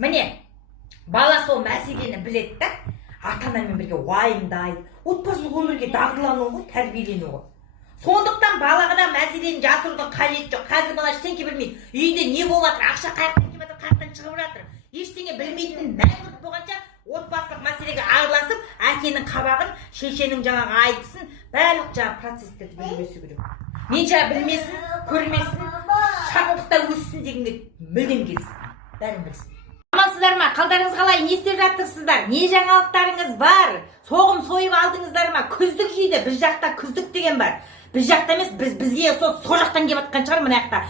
Міне, бала сол мәселені біледі да, ата-анамен бірге уайымдайды. Отбасылық өмірге дағдылану ғой, тәрбиелену ғой. Сондықтан балағына мәселені жасырудың қажеті жоқ. Қазір бала ештеңе білмейді. Үйінде не болып жатыр, ақша қаяқтан келіп жатыр, қаяқтан шығып жатыр. Ештеңе білмейтін мәңгүрт болғанша отбасылық мәселеге араласып, әкенің қабағын, шешенің жаңағы айтысын, барлық жаңағы процестерді білмесі керек. Мен жаңа білмесін, көрмесін, шақылықта өссін дегенге мүлдем келсін. Бәрін білсін. Амансыздар ма? Қалдарыңыз қалай? Не істеп жатырсыздар? Не жаңалықтарыңыз бар? Соғым сойып алдыңыздар ма? Күздік жейді. Біз жақта күздік деген бар. Біз жақта емес, бізге сол жақтан келіп жатқан шығар мына жақта.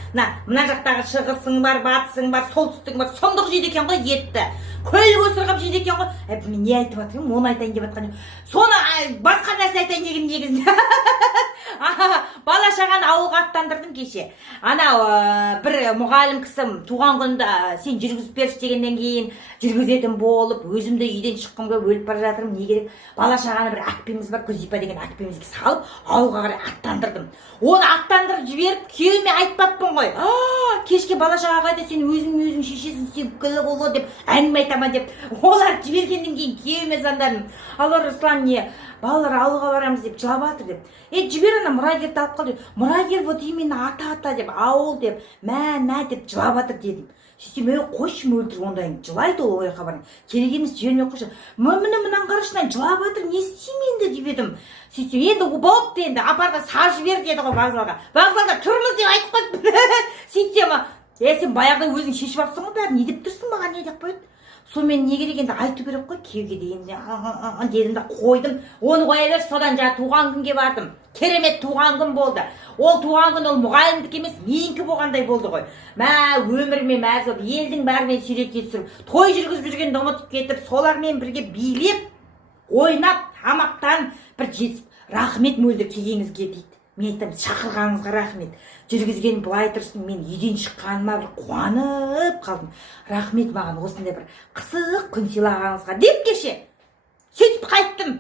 Мына жақтағы шығысың бар, батысың бар, солтүстігің бар. Сондық жейді екен ғой етті. Көл өсіріп жейді екен ғой. Мен не айтып жатырмын? Оны айтайын деп жатқан жоқ. Соны басқа нәрсе айтайын деген негізінде. Бала шағаны ауылға аттандырдым кеше. Анау бір мұғалім кісім туған күнді сен жүргізіп берші дегеннен кейін жүргізетін болып, өзімді үйден шыққым келіп өліп бара жатырмын. Не керек? Бала шағаны бір әкпеміз бар, Күзипа деген әкпемізге салып, ауылға қарай аттандырдым. Оны аттандырып жіберіп, күйеуіме айтпаппын ғой. Кешке бала шағаға да сен өзің шешесің, сен күлі болу деп әңгіме айтамын деп. Олар жібергеннен кейін күйеуіме звондадым. Алла Руслан не? Балалар ауылға барамыз деп жылап жатыр деп. Жібер ана мұрагерді алып қал деп. Мұрагер вот именно ата деп, ауыл деп, мә деп жылап жатыр дедім. Сөйтсем, қойшы мөлдір ондайын жылайды ол ойға барайын. Керек емес жібермей қойшы. Мынан қарашынан жылап жатыр, не істеймін енді деп едім. Сөйтсем, енді болыпты енді, апарға сал жібер деді ғой вокзалға. Вокзалда тұрмыз деп айтып қойыпты. Сөйтсем, сен баяғыда өзің шешіп алыпсың ғой бәрін, не деп тұрсың маған не деп қойды. Сонымен не керек енді айту керек қой күйеуге деген дедім да қойдым. Оны қоя берші, содан жаңа туған күнге бардым. Керемет туған күн болды. Ол туған күн ол мұғалімдік емес, менікі болғандай болды ғой. Өміріме мәз болып, елдің бәрімен сүйрете түсіріп, той жүргізіп жүргенді ұмытып кетіп, солармен бірге билеп, ойнап, тамақтан бір жетіп, рахмет мөлдір келгеніңізге дейді. Мен айтамын, шақырғаныңызға рахмет. Жүргізген былай тұрсын, мен үйден шыққаныма бір қуанып қалдым. Рахмет маған осындай бір қысық күн сыйлағаныңызға деп кеше. Сөйтіп қайттым.